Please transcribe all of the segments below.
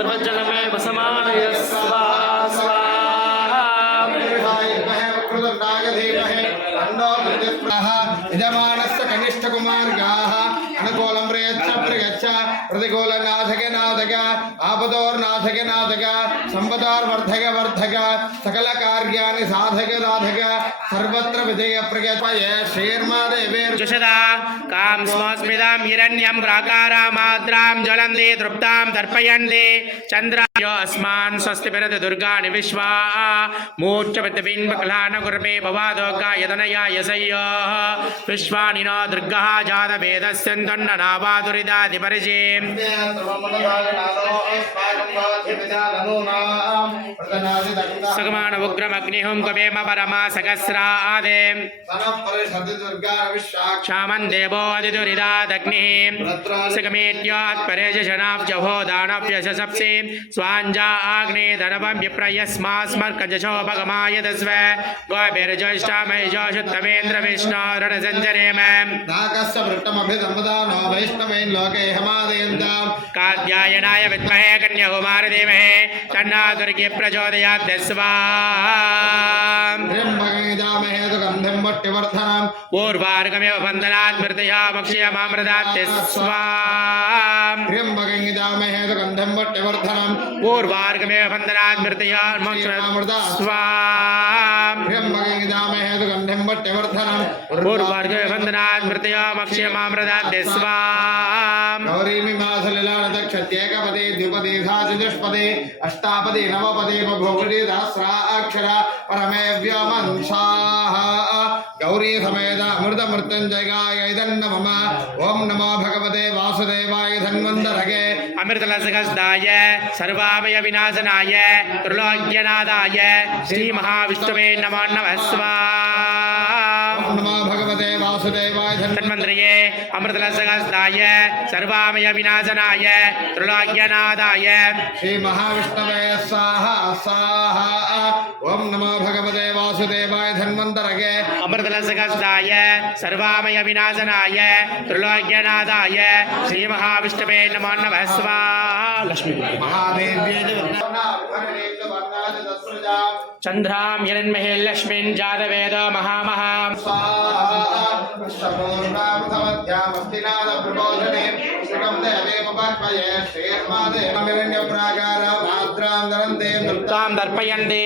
गर्भजलमे वसमानय स्वाहा यजमानस्य कनिष्ठ कुमार्गाः अनुकूलं प्रयच्छ प्रतिकूलनाथक नाथक आपदोर्नाथक नाथक संपदोर्वर्धक वर्धक सकल कार्याणि साधक साधक सर्वत्र विजय प्रगतये श्रीर्मादेवेर्जुषदा कां स्मस्मिदां हिरण्यं प्राकारामाद्रां ज्वलन्ति तृप्तां तर्पयन्ति चन्द्राय अस्मान् स्वस्ति परत दुर्गाणि विश्वा मूर्च्छपितबिम्बकलानकुर्मे भवादोगाय तनयाय सय्यः विश्वानि न दुर्गः जातवेदस्यन्तन्ननावादुरिदाधिपरिचेम् सगमान उग्रमग्निहुं कवेम परमा सहस्रादे क्षामन् देवोदिदुरिदादग्निः सगमेत्यात्परेशनाब्जभो दानव्यशसप्सि स्वाञ्जा आग्ने धनवं विप्रयस्मास्मर्कजशोपगमाय तस्व गोभिर्ज्येष्ठामयजोषुत्तमेन्द्र विष्णो रणसञ्जनेम नाकस्य वृत्तमभिसम्पदानो वैष्णवेन् लोके हमादयन्तां कात्यायनाय विद्महे कन्याकुमारी धीमहि तन्नो दुर्गे प्रचोदयात् स्वाहा त्र्यम्बकं गन्धं वट्टिवर्धनम् पूर्वार्गमेव बन्धनात् मृतया मोक्षयमामृतात् स्वाहा त्र्यम्बकं गन्धं वट्टिवर्धनम् पूर्वार्गमेव बन्धनात् मृतया मोक्षयमामृतात् स्वाहा त्र्यम्बकं गन्धं वट्टिवर्धनम् पूर्वार्गमेव बन्धनात् मृतया मोक्षयमामृतात् स्वाहा गौरीमीमांसलिलानदक्षत्येकपदे द्विपदे चतुष्पदे अष्टापदे नवपदे बभूवुषे सहस्राक्षरा परमे व्योमंसाः गौरी समेत अमृत मृत्युंजयाय नमः ओम नमो भगवते वासुदेवाय धन्वन्तरगे अमृतलसहस्राय सर्वामय विनाशनाय त्रिलोक्यनाथाय श्री महाविष्णवे नमो नमः स्वाहा नमो भगवते वासुदेवाय धन्वन्तरये अमृतलसहस्राय सर्वामय विनाशनाय त्रिलोक्यनाथाय श्री महाविष्णवे स्वाहा स्वाहा ओम नमो भगवते वासुदेवाय धन्वन्तरगे अमृतलसहस्राय सर्वामय विनाशनाय त्रिलोक्यनाथाय श्री महाविष्णवे नमो नमः स्वाहा लक्ष्मी चंद्रां हिरण्महे लक्ष्मीं जातवेद महामहां दर्पयन्ते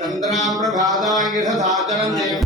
चन्द्रां प्रभातां